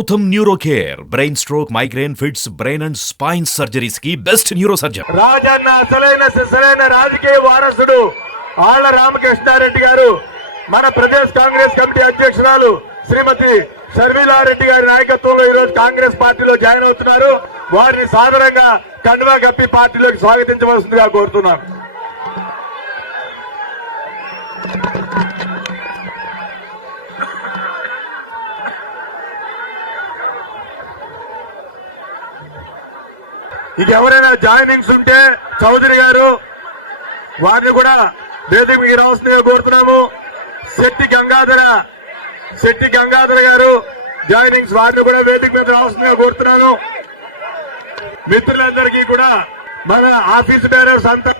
Gautam neuro care brain stroke, migraine, fits, brain and spine surgeries కి best neuro surgeon. Rajanna అసలైన రాజకీయ వారసుడు ఆళ్ల రామకృష్ణారెడ్డి గారు, మన ప్రదేశ్ కాంగ్రెస్ కమిటీ అధ్యక్షురాలు శ్రీమతి షర్మిలారెడ్డి గారి నాయకత్వంలో ఈ రోజు కాంగ్రెస్ పార్టీలో జాయిన్ అవుతున్నారు. వారిని సాదరంగా కండువా కప్పి పార్టీలోకి స్వాగతించవలసిందిగా కోరుతున్నాను. ఇక ఎవరైనా జాయినింగ్స్ ఉంటే చౌదరి గారు వారిని కూడా వేదిక మీద రావాల్సిందిగా కోరుతున్నాము. శెట్టి గంగాధర గారు జాయినింగ్స్ వారిని కూడా వేదిక మీద రావాల్సిందిగా కోరుతున్నాను. మిత్రులందరికీ కూడా మన ఆఫీస్ బేరర్స్ అంతా